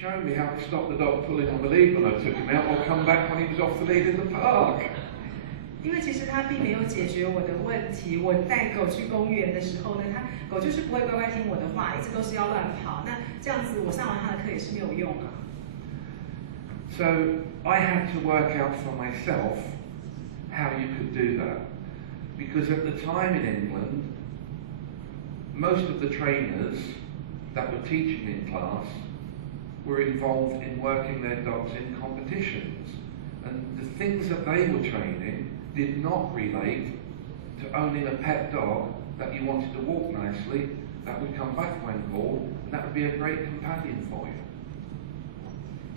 show me how to stop the dog pulling on the lead when I took him out, or come back when he was off the lead in the park. 因为其实他并没有解决我的问题。我带狗去公园的时候呢，狗就是不会乖乖听我的话，一直都是要乱跑。那这样子，我上完他的课也是没有用啊。So I had to work out for myself how you could do that, because at the time in England, most of the trainers that were teaching in class were involved in working their dogs in competitions, and the things that they were training did not relate to owning a pet dog that you wanted to walk nicely, that would come back when called, and that would be a great companion for you.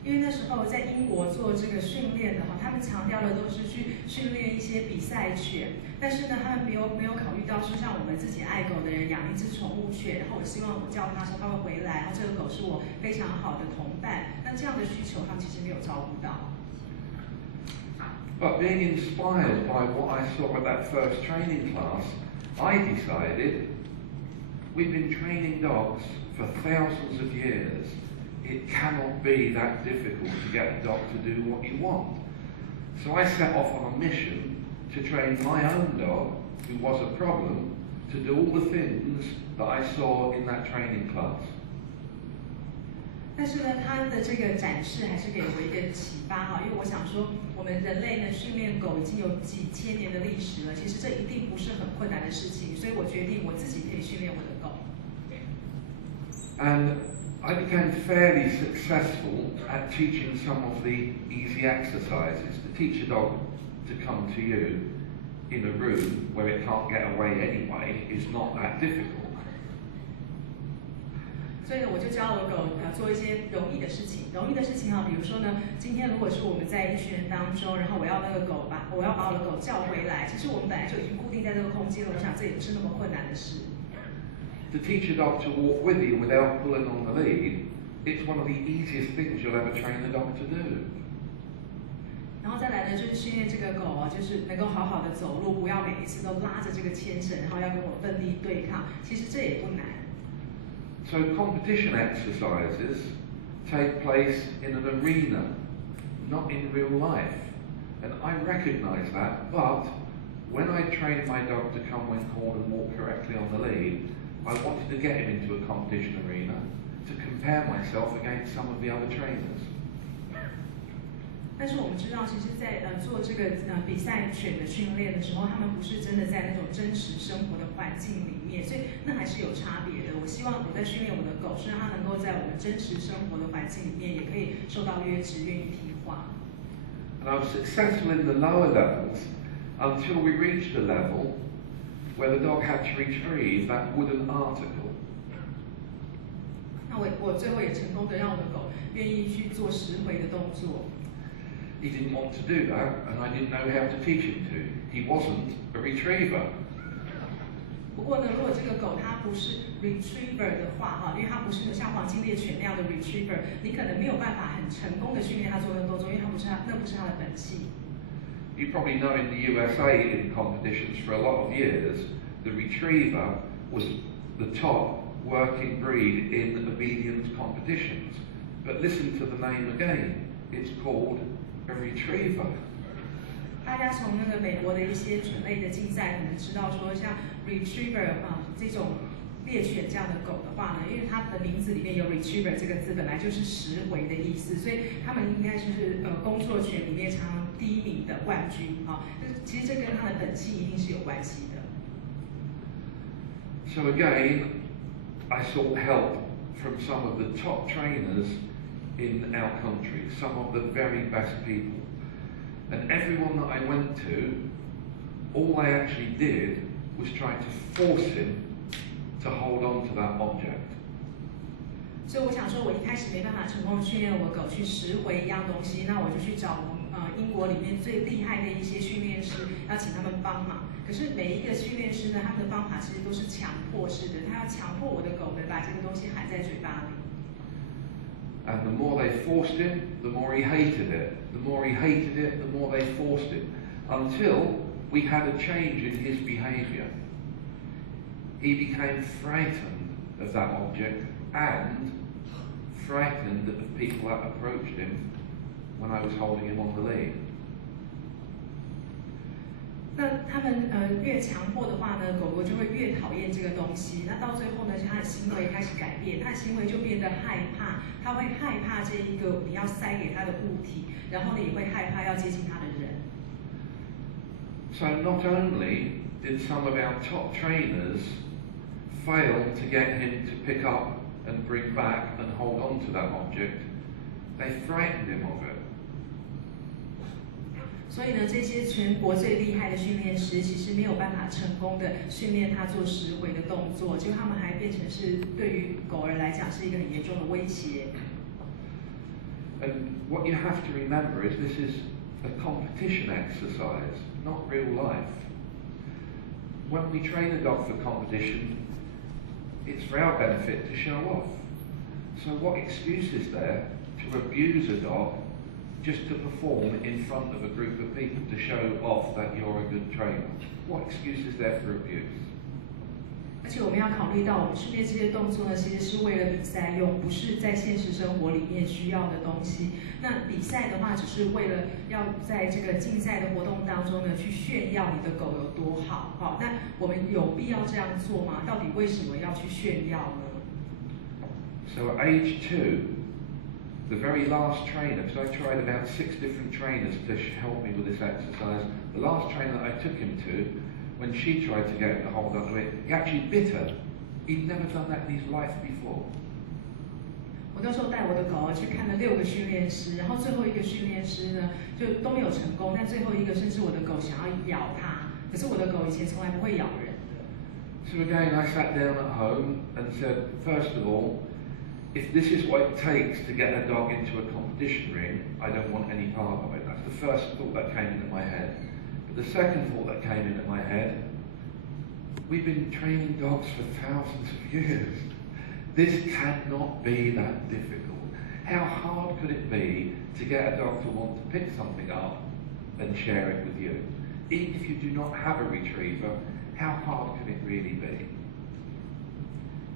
因为那时候在英国做这个训练的他们强调的都是去训练一些比赛犬，但是呢，他们没有考虑到说像我们自己爱狗的人养一只宠物犬，然后我希望我叫它说它会回来，然后这个狗是我非常好的同伴，那这样的需求他们其实没有照顾到。But being inspired by what I saw at that first training class, I decided we've been training dogs for thousands of years. It cannot be that difficult to get a dog to do what you want. So I set off on a mission to train my own dog, who was a problem, to do all the things that I saw in that training class. 但是呢，他的这个展示还是给我一个启发因为我想说，我们人类呢训练狗已经有几千年的历史了，其实这一定不是很困难的事情，所以我决定我自己可以训练我的狗。And I became fairly successful at teaching some of the easy exercises. To teach a dog to come to you in a room where it can't get away anyway is not that difficult. 所以呢，我就教了狗做一些容易的事情。容易的事情比如说呢，今天如果是我们在一群人当中，然后我要把我的狗叫回来，其实我们本来就已经固定在这个空间了，我想这也不是那么困难的事。To teach a dog to walk with you without pulling on the lead, it's one of the easiest things you'll ever train a dog to do. 然后再来呢，就是训练这个狗就是能够好好的走路，不要每一次都拉着这个牵绳，然后要跟我奋力对抗。其实这也不难。So competition exercises take place in an arena, not in real life. And I recognise that, but when I trained my dog to come when called and walk correctly on the lead, I wanted to get him into a competition arena to compare myself against some of the other trainers. 但是我们知道，其实在做这个比赛犬的训练的时候，他们不是真的在那种真实生活的环境里面，所以那还是有差别的。我希望我在训练我的狗，是让它能够在我们真实生活的环境里面，也可以受到约制，愿意听话。And I was successful in the lower levels until we reached a level where the dog had to retrieve that wooden article. 那我最后也成功的让我的狗愿意去做拾回的动作。He didn't want to do that, and I didn't know how to teach him to. He wasn't a retriever. 不过呢，如果这个狗它不是 retriever 的话因为它不是像黄金猎犬那样的 retriever， 你可能没有办法很成功的训练它做那个动作，因为那不是它的本性。You probably know in the USA in competitions for a lot of years, the retriever was the top working breed in obedience competitions. But listen to the name again. It's called a retriever. 大家从那个美国的一些犬类的竞赛，可能知道说，像 retriever 这种猎犬这样的狗的话呢，因为它的名字里面有 retriever 这个字，本来就是拾回的意思，所以他们应该就是工作犬里面常第一名的冠军其实这跟它的本性一定是有关系的。So again, I sought help from some of the top trainers in our country, some of the very best people. And everyone that I went to, all they actually did was try to force him to hold on to that object. 所以我想说，我一开始没办法成功训练我狗去拾回一样东西，那我就去找英国里面最厉害的一些训练师，要请他们帮忙。可是每一个训练师呢，他们的方法其实都是强迫式的，他要强迫我的狗呢把这个东西含在嘴巴里。And the more they forced him, the more he hated it. The more he hated it, the more they forced him. Until we had a change in his behaviour. He became frightened of that object and frightened of people that approached him when I was holding him on the lead. 那他们越强迫的话呢，狗狗就会越讨厌这个东西。那到最后呢，他的行为开始改变，他的行为就变得害怕，他会害怕这一个你要塞给他的物体，然后呢也会害怕要接近他的人。So not only did some of our top trainers fail to get him to pick up and bring back and hold on to that object, they frightened him of it. 所以呢，这些全国最厉害的训练师其实没有办法成功的训练他做拾回的动作，就他们还变成是对于狗儿来讲是一个很严重的威胁。And what you have to remember is this is a competition exercise, not real life. When we train a dog for competition, it's for our benefit to show off. So what excuse is there to abuse a dog just to perform in front of a group of people to show off that you're a good trainer? What excuse is there for abuse? 而且我们要考虑到，我们训练这些动作呢，其实是为了比赛用，不是在现实生活里面需要的东西。那比赛的话，只是为了要在这个竞赛的活动当中呢，去炫耀你的狗有多好。好，那我们有必要这样做吗？到底为什么要去炫耀呢？ So at age 2, the very last trainer, because I tried about 6 different trainers to help me with this exercise, the last trainer I took him to, when she tried to get him to hold on to it, he actually bit her. He'd never done that in his life before. 我那时候带我的狗去看了6个训练师，然后最后一个训练师呢，就都没有成功，但最后一个甚至我的狗想要咬它，可是我的狗以前从来不会咬人的。So again, I sat down at home and said, first of all, if this is what it takes to get a dog into a competition ring, I don't want any part of it. That's the first thought that came into my head. But the second thought that came into my head, we've been training dogs for thousands of years. This cannot be that difficult. How hard could it be to get a dog to want to pick something up and share it with you? Even if you do not have a retriever, how hard can it really be?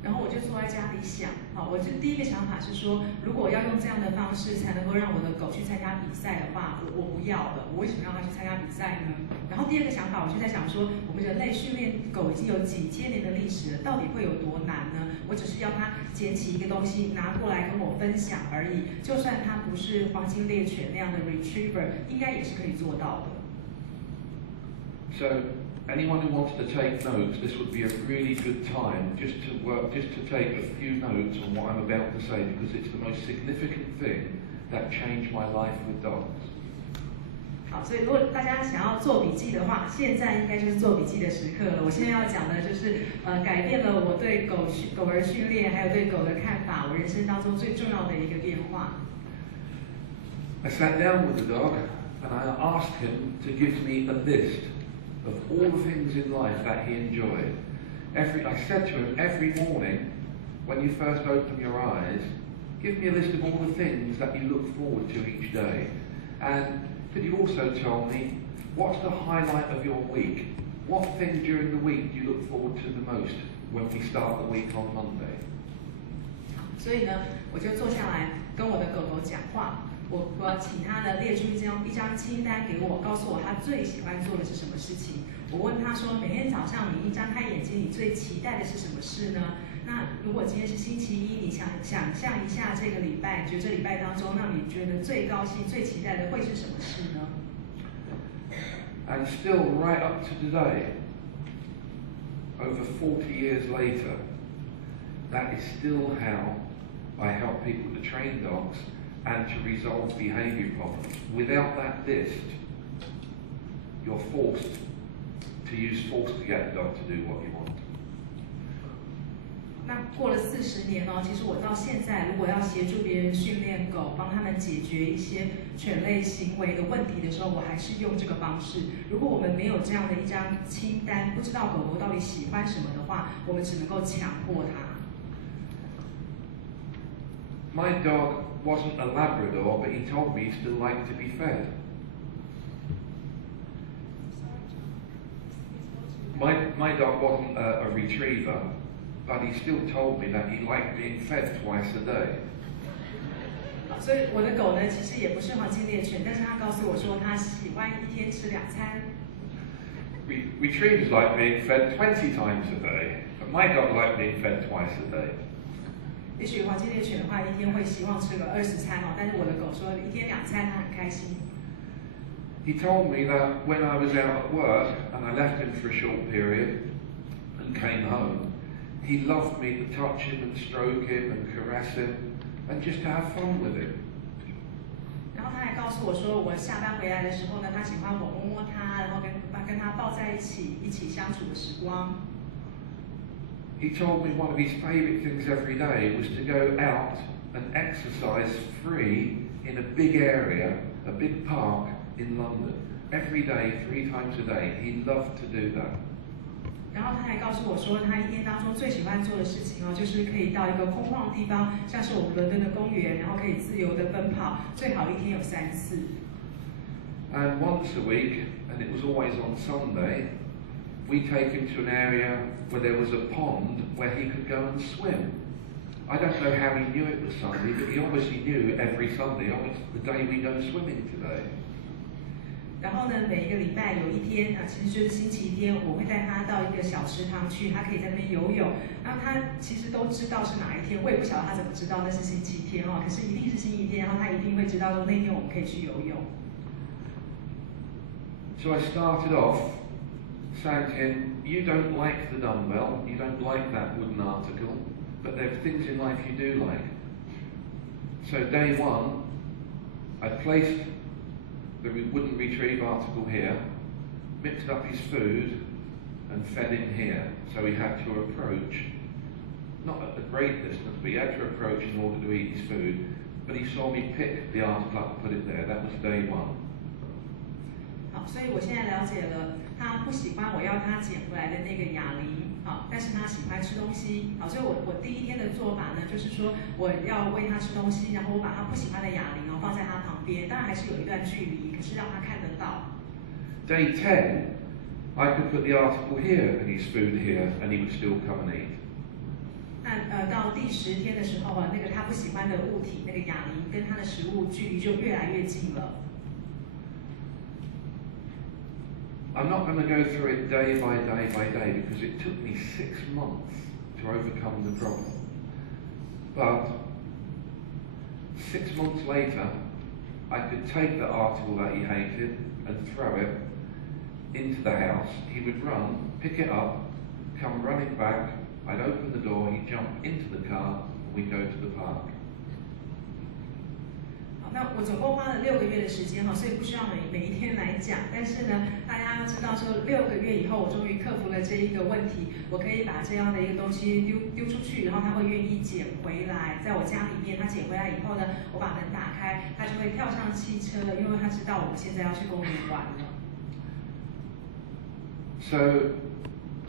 然后我就坐在家里想，好，我就第一个想法是说，如果要用这样的方式才能够让我的狗去参加比赛的话，我不要了，我为什么让它去参加比赛呢？然后第二个想法，我就在想说，我们人类训练狗已经有几千年的历史了，到底会有多难呢？我只是要它捡起一个东西拿过来跟我分享而已，就算它不是黄金猎犬那样的 retriever， 应该也是可以做到的。So anyone who wanted to take notes, this would be a really good time just to take a few notes on what I'm about to say, because it's the most significant thing that changed my life with dogs. 好，所以如果大家想要做笔记的话，现在应该就是做笔记的时刻了。我现在要讲的就是改变了我对狗儿训练还有对狗的看法，我人生当中最重要的一个变化。I sat down with the dog and I asked him to give me a list of all the things in life that he enjoyed. I said to him every morning, when you first open your eyes, give me a list of all the things that you look forward to each day. And could you also tell me, what's the highlight of your week? What thing during the week do you look forward to the most when we start the week on Monday? 所以呢，我就坐下来跟我的狗狗讲话。我请他呢列出一张清单给我，告诉我他最喜欢做的是什么事情。我问他说，每天早上你一张开眼睛，你最期待的是什么事呢？那如果今天是星期一，你想象一下这个礼拜，觉得这礼拜当中让你觉得最高兴、最期待的会是什么事呢？ And still, right up to today, over 40 years later, that is still how I help people to train dogs and to resolve behaviour problems. Without that list, you're forced to use force to get the dog to do what you want. 那过了40年哦，其实我到现在，如果要协助别人训练狗，帮他们解决一些犬类行为的问题的时候，我还是用这个方式。如果我们没有这样的一张清单，不知道狗狗到底喜欢什么的话，我们只能够强迫它。My dog wasn't a Labrador, but he told me he still liked to be fed. My dog wasn't a retriever, but he still told me that he liked being fed twice a day. 所以我的狗呢，其实也不是黄金猎犬，但是它告诉我说，它喜欢一天吃2餐。Retrievers like being fed 20 times a day, but my dog liked being fed twice a day. 也许黄金猎犬的话，一天会希望吃个20餐哦，但是我的狗说一天2餐，它很开心。He told me that when I was out at work and I left him for a short period and came home, he loved me to touch him and stroke him and caress him and just to have fun with him. 然后他还告诉我说，我下班回来的时候呢，他喜欢我摸摸他，然后跟他抱在一起，一起相处的时光。He told me one of his favourite things every day was to go out and exercise free in a big area, a big park in London. Every day, 3 times a day. He loved to do that. 然后他还告诉我说，他一天当中最喜欢做的事情哦，就是可以到一个空旷的地方，像是我们伦敦的公园，然后可以自由的奔跑，最好一天有3次。And once a week, and it was always on Sunday, we take him to an area where there was a pond where he could go and swim. I don't know how he knew it was Sunday, but he obviously knew every Sunday, oh, it's the day we go swimming today. 然后呢，每一个礼拜有一天啊，其实就是星期天，我会带他到一个小池塘去，他可以在那边游泳。然后他其实都知道是哪一天，我也不晓得他怎么知道那是星期天哦，可是一定是星期天，然后他一定会知道说那天我们可以去游泳。So I started off saying to him, you don't like the dumbbell, you don't like that wooden article, but there are things in life you do like. So day 1, I placed the wooden retrieve article here, mixed up his food, and fed him here. So he had to approach, not at a great distance, but he had to approach in order to eat his food. But he saw me pick the article up and put it there. That was day 1. 好，所以我现在了解了，他不喜欢我要他捡回来的那个哑铃，好，但是他喜欢吃东西，好，所以我第一天的做法呢，就是说我要喂他吃东西，然后我把他不喜欢的哑铃放在他旁边，当然还是有一段距离，可是让他看得到。Day 10, I could put the article here and his food here, and he would still come and eat. 那到第10天的时候啊，那个他不喜欢的物体，那个哑铃跟他的食物距离就越来越近了。I'm not going to go through it day by day because it took me 6 months to overcome the problem. But 6 months later, I could take the article that he hated and throw it into the house. He would run, pick it up, come running back. I'd open the door, he'd jump into the car, and we'd go to the park. 那我总共花了6个月的时间哈，所以不需要每一天来讲。但是呢，大家要知道说，6个月以后，我终于克服了这一个问题。我可以把这样的一个东西丢出去，然后他会愿意捡回来。在我家里面，他捡回来以后呢，我把门打开，他就会跳上汽车，因为他知道我们现在要去公园玩了。So,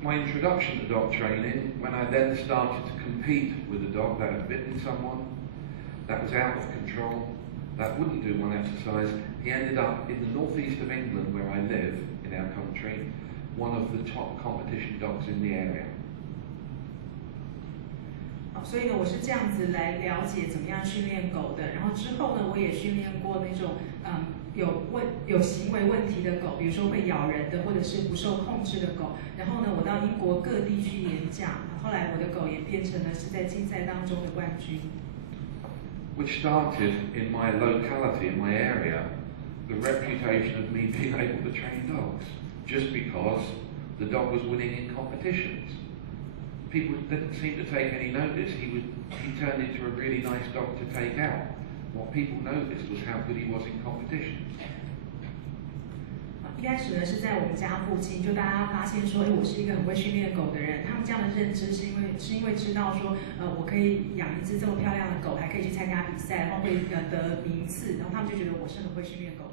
my introduction to dog training, when I then started to compete with a dog that had bitten someone, that was out of control, that wouldn't do one exercise, he ended up in the northeast of England where I live, in our country, one of the top competition dogs in the area. 所以呢，我是这样子来了解怎么样训练狗的。然后之后呢，我也训练过那种有行为问题的狗，比如说会咬人的，或者是不受控制的狗。然后呢，我到英国各地去演讲，后来我的狗也变成了是在竞赛当中的冠军。Which started in my locality, in my area, the reputation of me being able to train dogs, just because the dog was winning in competitions. People didn't seem to take any notice. He turned into a really nice dog to take out. What people noticed was how good he was in competitions. 一开始呢是在我们家附近，就大家发现说，我是一个很会训练狗的人。他们这样的认知是因为知道说，我可以养一只这么漂亮的狗，还可以去参加比赛，然后会得名次，然后他们就觉得我是很会训练狗。